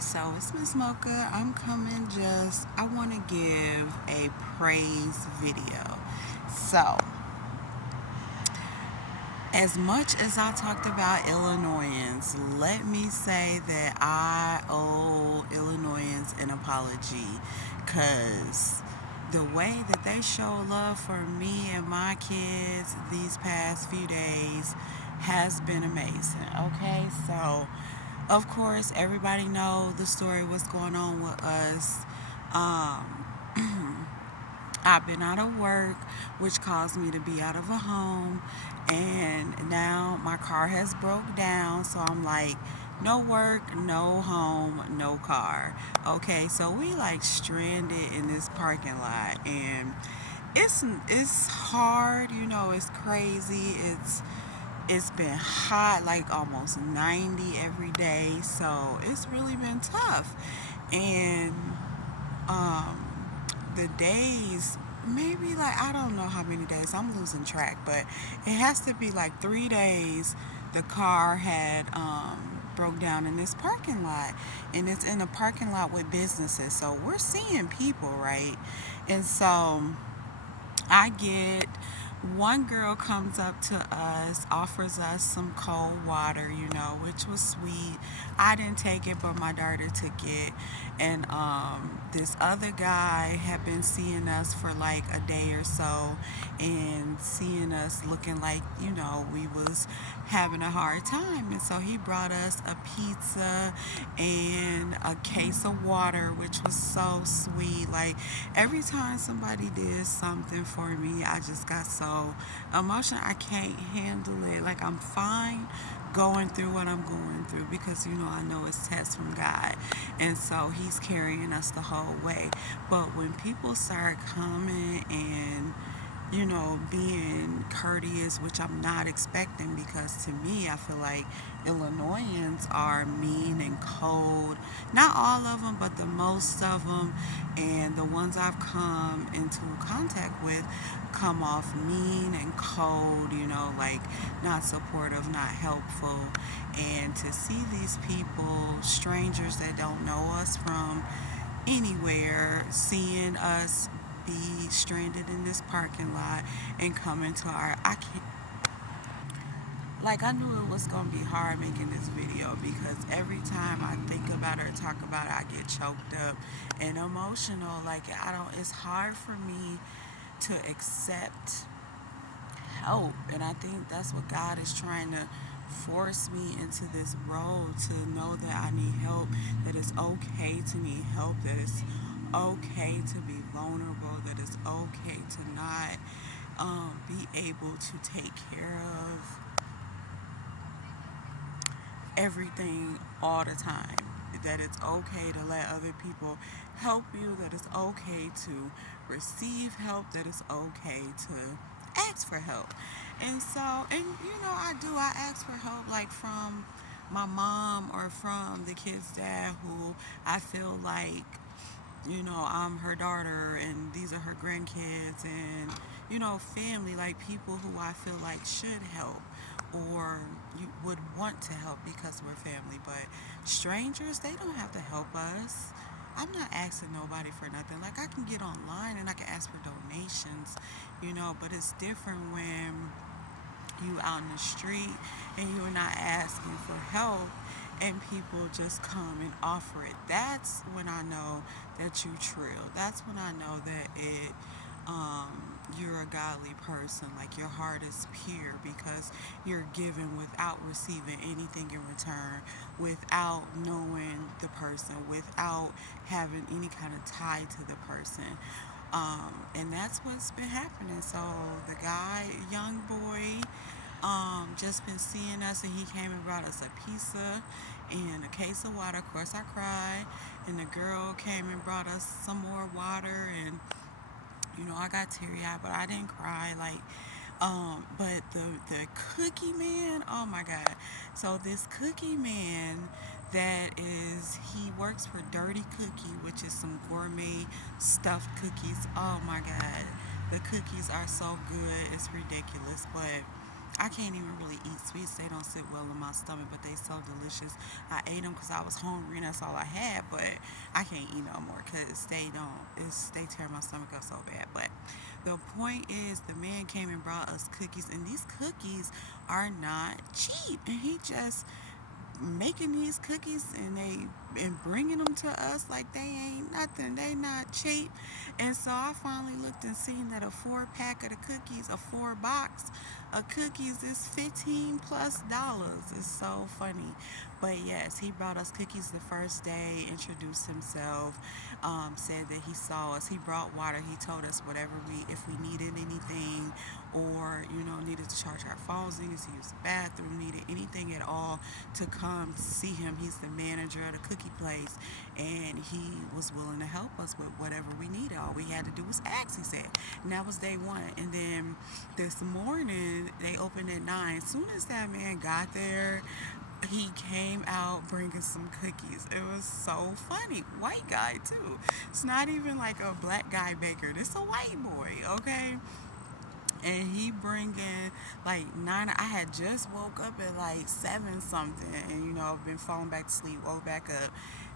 So it's Miss Mocha. I want to give a praise video. So, as much as I talked about Illinoisans, let me say that I owe Illinoisans an apology because the way that they show love for me and my kids these past few days has been amazing. Okay, so of course everybody know the story what's going on with us. Um, I've been out of work, which caused me to be out of a home, and now my car has broke down. So I'm like, no work, no home, no car. Okay, so we like stranded in this parking lot, and it's hard. It's crazy. It's been hot, like almost 90 every day. So it's really been tough, and the days, maybe, like, I don't know how many days, I'm losing track, but it has to be like 3 days the car had broke down in this parking lot, and it's in a parking lot with businesses, so we're seeing people, right? And so I get one girl comes up to us, offers us some cold water, which was sweet. I didn't take it, but my daughter took it. And this other guy had been seeing us for like a day or so, and seeing us looking like, we was having a hard time. And so he brought us a pizza and a case of water, which was so sweet. Like, every time somebody did something for me, I just got so emotional. I can't handle it. Like, I'm fine going through what I'm going through because, I know it's tests from God. And so he's carrying us the whole way. But when people start coming and being courteous, which I'm not expecting, because to me, I feel like Illinoisans are mean and cold. Not all of them, but the most of them. And the ones I've come into contact with come off mean and cold, like not supportive, not helpful. And to see these people, strangers that don't know us from anywhere, seeing us be stranded in this parking lot and come into I can't, like, I knew it was gonna be hard making this video because every time I think about it or talk about it, I get choked up and emotional. Like, I don't. It's hard for me to accept help, and I think that's what God is trying to force me into this role, to know that I need help, that it's okay to need help, that it's okay to be vulnerable, that it's okay to not be able to take care of everything all the time. That it's okay to let other people help you, that it's okay to receive help, that it's okay to ask for help. And so, and I ask for help, like from my mom or from the kid's dad, who I feel like, I'm her daughter and these are her grandkids, and, family, like people who I feel like should help or you would want to help because we're family. But strangers, they don't have to help us. I'm not asking nobody for nothing. Like, I can get online and I can ask for donations, but it's different when you out in the street and you're not asking for help and people just come and offer it. That's when I know that you trill. That's when I know that you're a godly person. Like, your heart is pure because you're giving without receiving anything in return, without knowing the person, without having any kind of tie to the person. And that's what's been happening. So the guy, young boy, just been seeing us, and he came and brought us a pizza and a case of water. Of course, I cried, and the girl came and brought us some more water, and I got teary eyed, but I didn't cry. Like, but the cookie man, oh my God! So this cookie man, he works for Dirty Cookie, which is some gourmet stuffed cookies. Oh my God, the cookies are so good, it's ridiculous. But I can't even really eat sweets. They don't sit well in my stomach, but they so delicious. I ate them because I was hungry and that's all I had. But I can't eat no more because they don't. They tear my stomach up so bad. But the point is, the man came and brought us cookies, and these cookies are not cheap. And he just making these cookies and bringing them to us like they ain't nothing. They not cheap. And so I finally looked and seen that a 4 pack of the cookies, a 4 box of cookies is $15 plus. It's so funny. But yes, he brought us cookies the first day, introduced himself, said that he saw us. He brought water. He told us whatever if we needed anything, or needed to charge our phones, needed to use the bathroom, needed anything at all, to come see him. He's the manager of the cookie place, and he was willing to help us with whatever we needed. All we had to do was ask, he said. And that was day one. And then this morning, they opened at 9. As soon as that man got there, he came out bringing some cookies. It was so funny. White guy, too. It's not even like a black guy baker. This a white boy, okay? And he bringing like 9. I had just woke up at like 7 something, and been falling back to sleep. Woke back up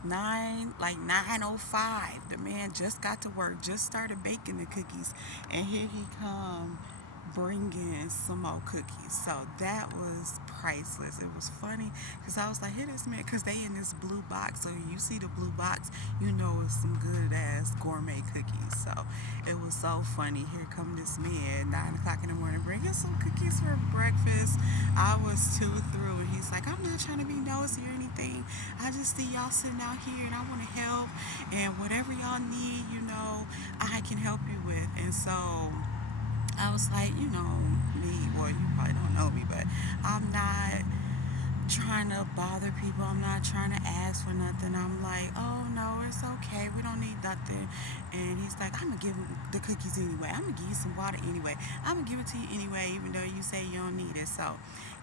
9:05. The man just got to work, just started baking the cookies, and here he come bringing some more cookies. So that was priceless. It was funny because I was like, here this man, because they in this blue box. So you see the blue box, it's some good ass gourmet cookies. So it was so funny. Here come this man, 9 o'clock in the morning, bringing some cookies for breakfast. I was too through, and he's like, I'm not trying to be nosy or anything. I just see y'all sitting out here, and I want to help, and whatever y'all need, I can help you with. And so I was like, me, well, you probably don't know me, but I'm not trying to bother people. I'm not trying to ask for nothing. I'm like, oh no, it's okay. We don't need nothing. And he's like, I'm gonna give him the cookies anyway. I'm gonna give you some water anyway. I'm gonna give it to you anyway, even though you say you don't need it. So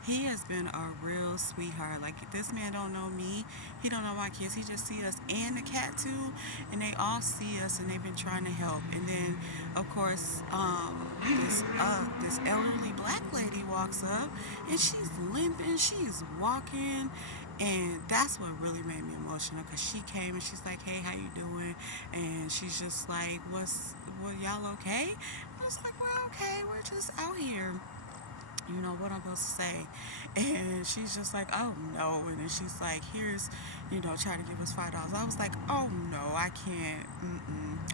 he has been a real sweetheart. Like, this man don't know me. He don't know my kids. He just see us and the cat too, and they all see us, and they've been trying to help. And then, of course, this elderly black lady walks up, and she's limping. She's walking. And that's what really made me emotional, because she came and she's like, hey, how you doing? And she's just like, well, y'all okay? I was like, we're okay. We're just out here. What I'm supposed to say. And she's just like, oh no. And then she's like, here's, trying to give us $5. I was like, oh no, I can't.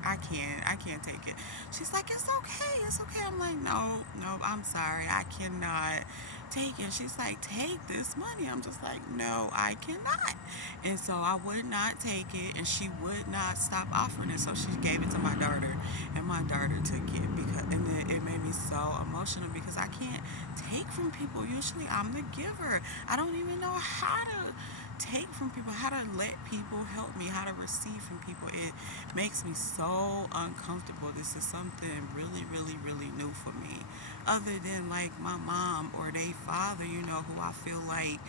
I can't take it. She's like, it's okay. It's okay. I'm like, no, I'm sorry. I cannot take it. She's like, take this money. I'm just like, no, I cannot. And so I would not take it, and she would not stop offering it. So she gave it to my daughter, and my daughter took it, and then it made me so emotional, because I can't take from people. Usually I'm the giver. I don't even know how to take from people, how to let people help me, how to receive from people. It makes me so uncomfortable. This is something really, really, really new for me. Other than like my mom or they father, who I feel like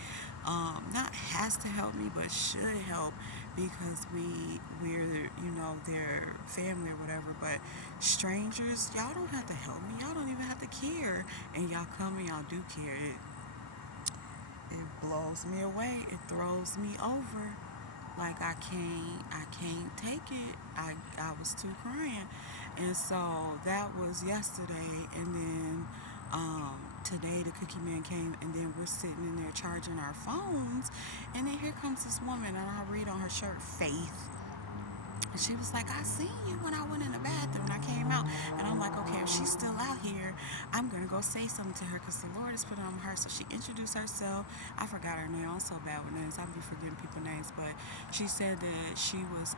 not has to help me, but should help, because we're their family or whatever. But strangers, y'all don't have to help me. Y'all don't even have to care, and y'all come and y'all do care. It blows me away. It throws me over. Like, I can't take it. I was too crying. And so that was yesterday, and then today the cookie man came, and then we're sitting in there charging our phones, and then here comes this woman, and I read on her shirt, Faith. And she was like, I seen you when I went in the bathroom. I came out. And I'm like, okay, if she's still out here, I'm going to go say something to her, because the Lord has put it on her. So she introduced herself. I forgot her name. I'm so bad with names. I'll be forgetting people's names. But she said that she was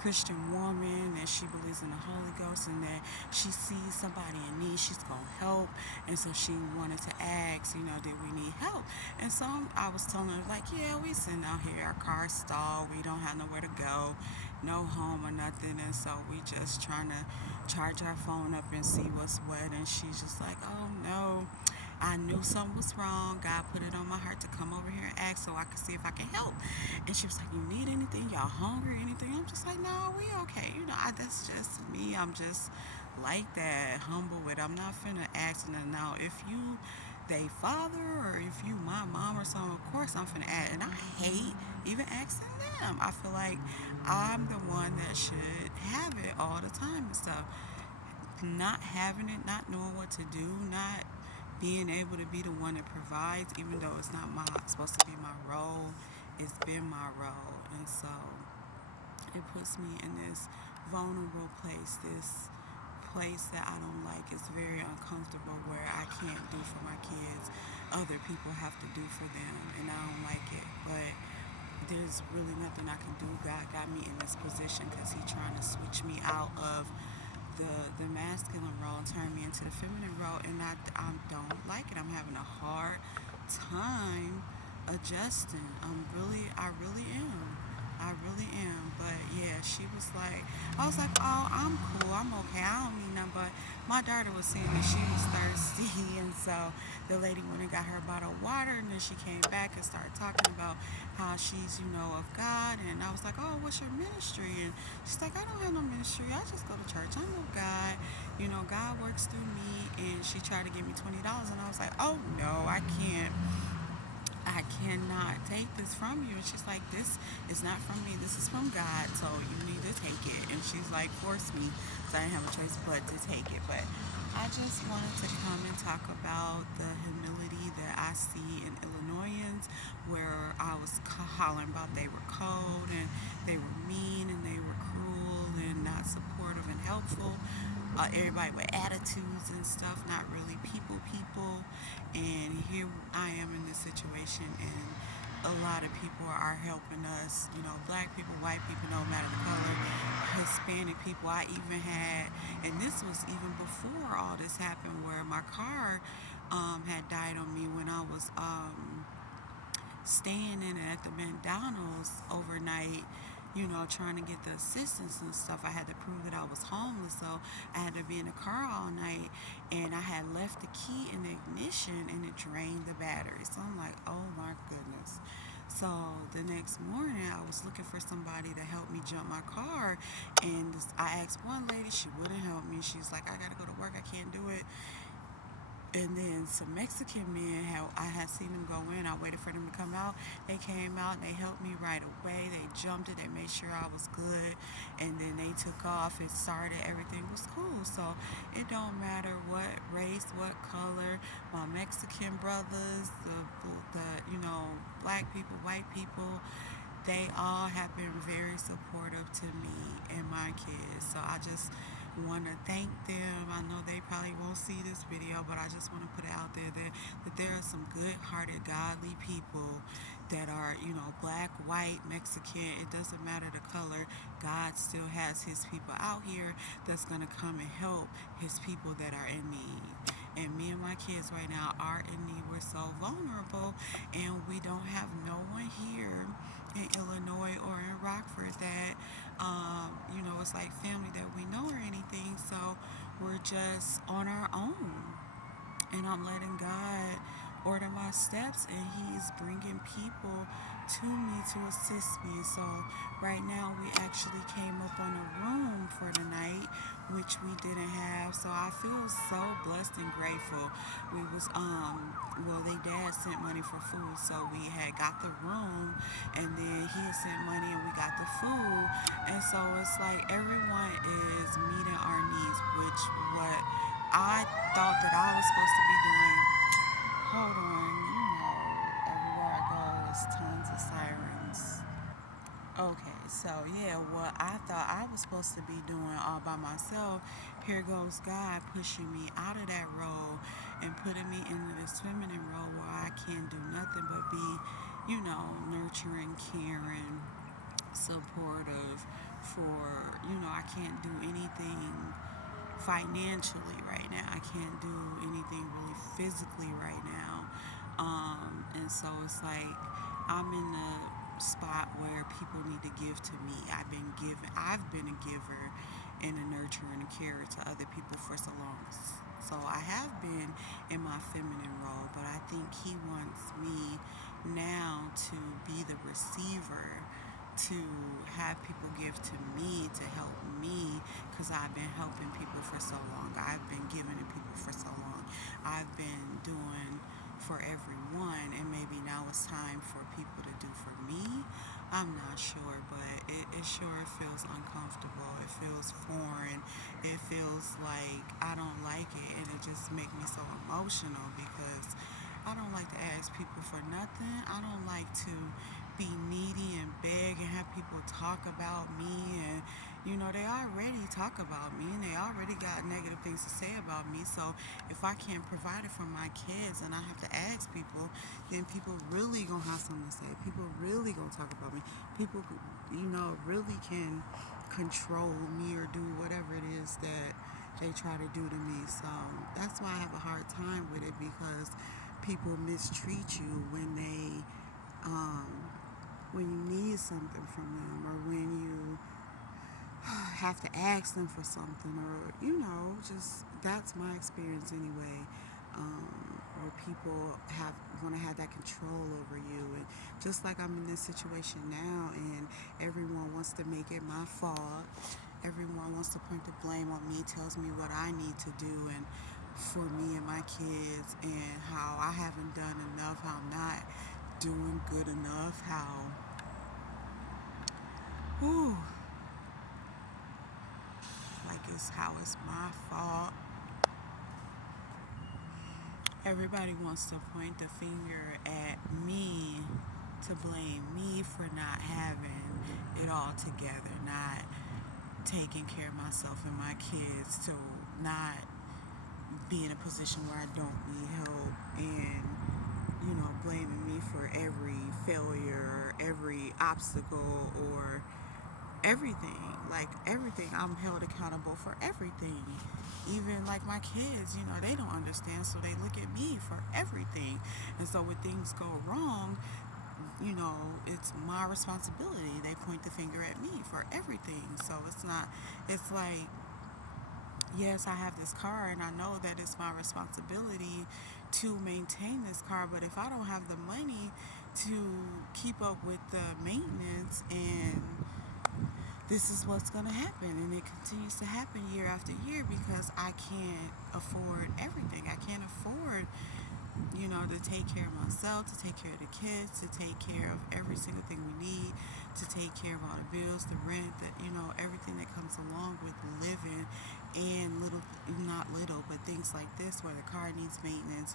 Christian woman, that she believes in the Holy Ghost, and that she sees somebody in need, she's going to help. And so she wanted to ask, did we need help? And so I was telling her, like, yeah, we sitting out here. Our car's stalled. We don't have nowhere to go, no home or nothing. And so we just trying to charge our phone up and see what's what. And she's just like, oh no, I knew something was wrong. God put it on my heart to come over here and ask so I could see if I can help. And she was like, you need anything? Y'all hungry? Anything? I'm just like, no, we okay. That's just me. I'm just like that, humble with it. I'm not finna ask nothing now. If you they father or if you my mom or something, of course I'm finna ask. And I hate even asking them. I feel like I'm the one that should have it all the time and stuff. Not having it, not knowing what to do, not being able to be the one that provides, even though it's not my supposed to be my role, it's been my role. And so it puts me in this vulnerable place, this place that I don't like. It's very uncomfortable where I can't do for my kids. Other people have to do for them, and I don't like it. But there's really nothing I can do. God got me in this position because He's trying to switch me out of the masculine role and turn me into the feminine role, and I don't like it. I'm having a hard time adjusting. I really am. I really am. But yeah, she was like, I was like, oh, I'm cool. I'm okay. I don't need nothing. But my daughter was saying that she was thirsty. And so the lady went and got her a bottle of water. And then she came back and started talking about how she's, of God. And I was like, oh, what's your ministry? And she's like, I don't have no ministry. I just go to church. I know God. God works through me. And she tried to give me $20. And I was like, oh, no, I can't. I cannot take this from you. And she's like, this is not from me. This is from God. So you need to take it. And she's like, force me. So I didn't have a choice but to take it. But I just wanted to come and talk about the humility that I see in Illinoisans, where I was hollering about they were cold and they were mean and they were cruel and not supportive and helpful. Everybody with attitudes and stuff, not really people. And here I am in this situation, and a lot of people are helping us. Black people, white people, no matter the color, Hispanic people. I even had, and this was even before all this happened, where my car had died on me when I was staying in at the McDonald's overnight, trying to get the assistance and stuff. I had to prove that I was homeless, so I had to be in the car all night, and I had left the key in the ignition, and it drained the battery. So I'm like, oh my goodness. So the next morning, I was looking for somebody to help me jump my car, and I asked one lady, she wouldn't help me. She's like, I gotta go to work, I can't do it. And then some Mexican men, I had seen them go in. I waited for them to come out. They came out and they helped me right away. They jumped it. They made sure I was good. And then they took off and started. Everything was cool. So it don't matter what race, what color. My Mexican brothers, the black people, white people, they all have been very supportive to me and my kids. So I just want to thank them. I know they probably won't see this video, but I just want to put it out there that there are some good-hearted, godly people that are, black, white, Mexican. It doesn't matter the color. God still has His people out here that's going to come and help His people that are in need. And me and my kids right now are in need. We're so vulnerable, and we don't have no one here in Illinois or in Rockford that, it's like family that we know or anything. So we're just on our own. And I'm letting God order my steps, and He's bringing people to me to assist me. So right now we actually came up on a room for the night, which we didn't have. So I feel so blessed and grateful. We was their dad sent money for food, so we had got the room, and then he had sent money and we got the food. And so it's like everyone is meeting our needs, which what I thought that I was supposed to be doing. Hold on, everywhere I go, there's tons of sirens. Okay, so yeah, what I thought I was supposed to be doing all by myself, here goes God pushing me out of that role and putting me into this feminine role where I can't do nothing but be, nurturing, caring, supportive for, I can't do anything financially right now. I can't do anything really physically right now. And so it's like I'm in a spot where people need to give to me. I've been a giver and a nurturer and a carer to other people for so long. So I have been in my feminine role, but I think He wants me now to be the receiver, to have people give to me to help me because I've been helping people for so long. I've been giving to people for so long. I've been doing for everyone, and maybe now it's time for people to do for me. I'm not sure, but it sure feels uncomfortable. It feels foreign. It feels like I don't like it, and it just makes me so emotional because I don't like to ask people for nothing. I don't like to be needy and beg and have people talk about me. And, they already talk about me and they already got negative things to say about me. So if I can't provide it for my kids and I have to ask people, then people really gonna have something to say. People really gonna talk about me. People, really can control me or do whatever it is that they try to do to me. So that's why I have a hard time with it because people mistreat you um, when you need something from them or when you have to ask them for something or just that's my experience anyway. Where people want to have that control over you, and just like I'm in this situation now, and everyone wants to make it my fault. Everyone wants to point the blame on me, tells me what I need to do, and for me and my kids, and how I haven't done enough, how I'm not doing good enough, whew, how it's my fault. Everybody wants to point the finger at me to blame me for not having it all together, not taking care of myself and my kids, to not be in a position where I don't need help, and blaming me for every failure, every obstacle, or everything. Like everything, I'm held accountable for everything. Even like my kids, they don't understand, so they look at me for everything. And so when things go wrong, it's my responsibility. They point the finger at me for everything. So it's like, yes, I have this car and I know that it's my responsibility to maintain this car, but if I don't have the money to keep up with the maintenance, and this is what's going to happen, and it continues to happen year after year because I can't afford everything. I can't afford to take care of myself, to take care of the kids, to take care of every single thing we need, to take care of all the bills, the rent, everything that comes along with living, and not little, but things like this where the car needs maintenance.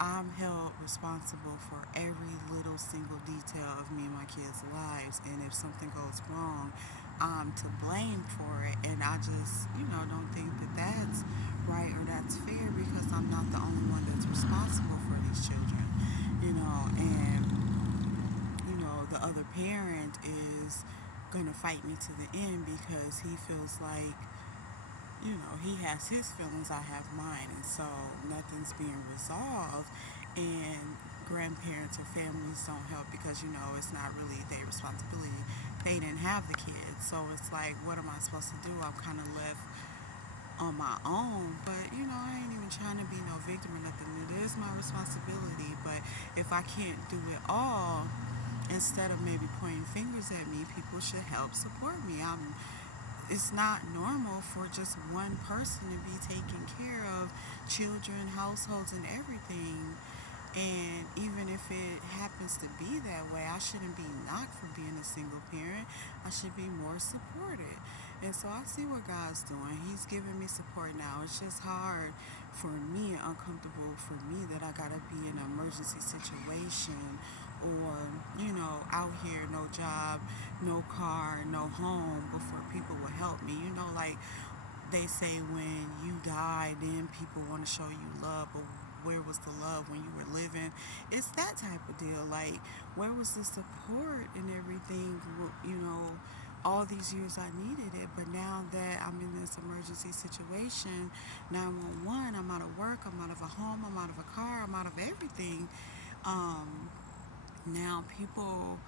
I'm held responsible for every little single detail of me and my kids' lives, and if something goes wrong, I'm to blame for it, and I just, don't think that that's right or that's fair because I'm not the only one that's responsible for these children, and, the other parent is gonna fight me to the end because he feels like he has his feelings, I have mine, and so nothing's being resolved. And grandparents or families don't help because it's not really their responsibility. They didn't have the kids, so it's like, what am I supposed to do? I'm kind of left on my own, but I ain't even trying to be no victim or nothing. It is my responsibility, but if I can't do it all, instead of maybe pointing fingers at me, people should help support me. It's not normal for just one person to be taking care of children, households, and everything. And even if it happens to be that way, I shouldn't be knocked for being a single parent. I should be more supported. And so I see what God's doing. He's giving me support now. It's just hard for me and uncomfortable for me that I gotta be in an emergency situation, or, out here, no job, no car, no home, before people will help me. Like they say, when you die, then people want to show you love, but where was the love when you were living? It's that type of deal. Like, where was the support and everything? All these years I needed it, but now that I'm in this emergency situation, 911, I'm out of work, I'm out of a home, I'm out of a car, I'm out of everything. Now people,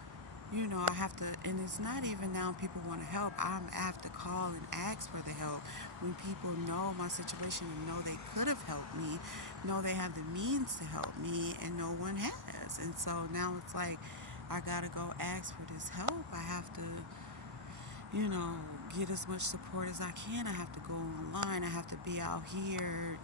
I have to, and it's not even now people want to help. I have to call and ask for the help when people know my situation and know they could have helped me, know they have the means to help me, and no one has. And so now it's like I gotta go ask for this help. I have to get as much support as I can. I have to go online. I have to be out here,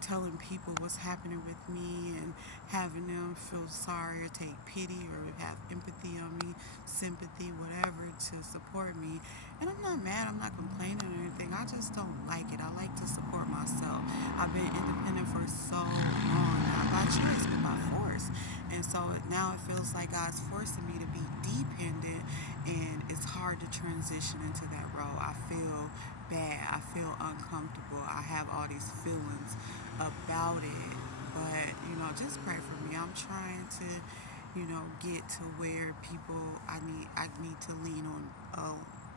telling people what's happening with me and having them feel sorry or take pity or have empathy on me, sympathy, whatever, to support me. And I'm not mad. I'm not complaining or anything. I just don't like it. I like to support myself. I've been independent for so long, not by choice, but by force. And so now it feels like God's forcing me to be dependent, and it's hard to transition into that role. I feel bad. I feel uncomfortable. I have all these feelings about it. But, just pray for me. I'm trying to, get to where I need to lean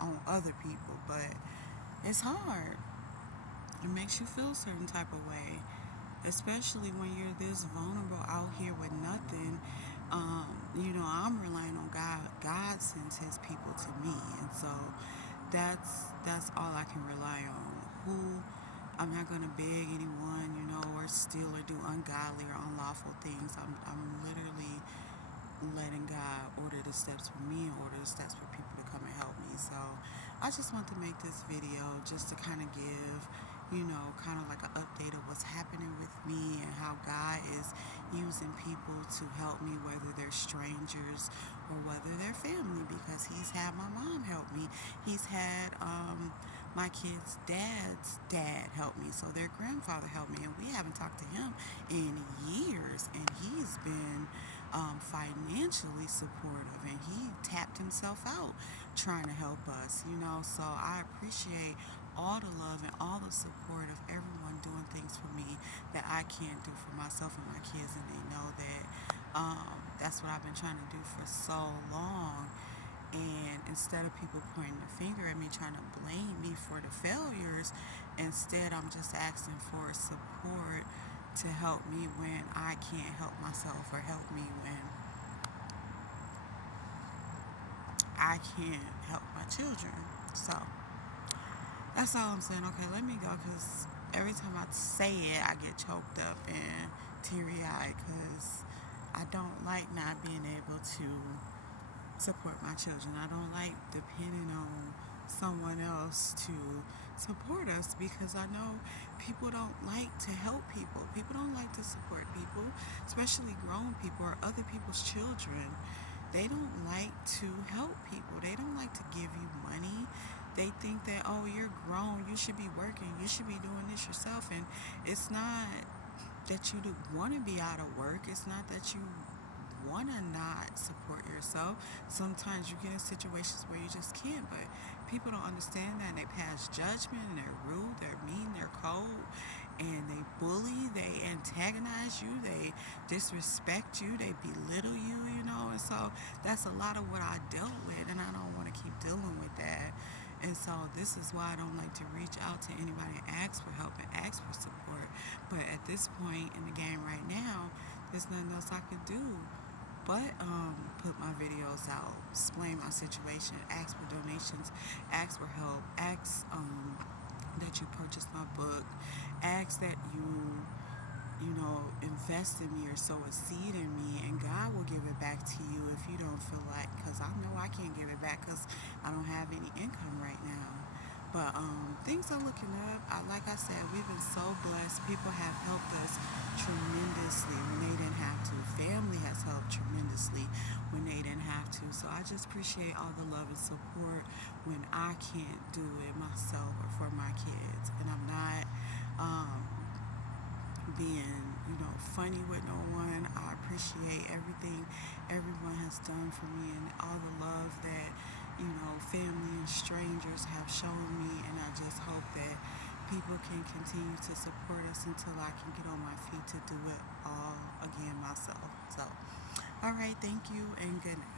on other people, but it's hard. It makes you feel a certain type of way, especially when you're this vulnerable out here with nothing. I'm relying on God. God sends His people to me, and so that's all I can rely on. I'm not gonna beg anyone, or steal or do ungodly or unlawful things. I'm literally letting God order the steps for me and order the steps for people to come and help me. So I just want to make this video just to kind of give, kind of like an update of what's happening with me and how God is using people to help me, whether they're strangers or whether they're family, because He's had my mom help me. He's had my kids' dad's dad help me, so their grandfather helped me, and we haven't talked to him in years, and he's been financially supportive, and he tapped himself out trying to help us, so I appreciate all the love and all the support of everyone doing things for me that I can't do for myself and my kids, and they know that that's what I've been trying to do for so long. And instead of people pointing the finger at me, trying to blame me for the failures, instead I'm just asking for support to help me when I can't help myself, or help me when I can't help my children. So that's all I'm saying. Okay, let me go, because every time I say it, I get choked up and teary eyed, because I don't like not being able to support my children. I don't like depending on someone else to support us, because I know people don't like to help people. People don't like to support people, especially grown people or other people's children. They don't like to help people. They don't like to give you money. They think that, oh, you're grown, you should be working, you should be doing this yourself. And it's not that you want to be out of work. It's not that you want to not support yourself. Sometimes you get in situations where you just can't, but people don't understand that, and they pass judgment, and they're rude, they're mean, they're cold, and they bully, they antagonize you, they disrespect you, they belittle you, and so that's a lot of what I dealt with, and I don't want to keep dealing with that. And so this is why I don't like to reach out to anybody and ask for help and ask for support. But at this point in the game right now, there's nothing else I could do but put my videos out, explain my situation, ask for donations, ask for help, ask that you purchase my book, ask that invest in me or sow a seed in me, and God will give it back to you if you don't feel like, because I know I can't give it back because I don't have any income right now. But things are looking up. Like I said, we've been so blessed. People have helped us tremendously when they didn't have to. Family has helped tremendously when they didn't have to. So I just appreciate all the love and support when I can't do it myself or for my kids. And I'm not being, funny with no one. I appreciate everything everyone has done for me, and all the love that, family and strangers have shown me. And I just hope that people can continue to support us until I can get on my feet to do it all again myself. So, all right, thank you and good night.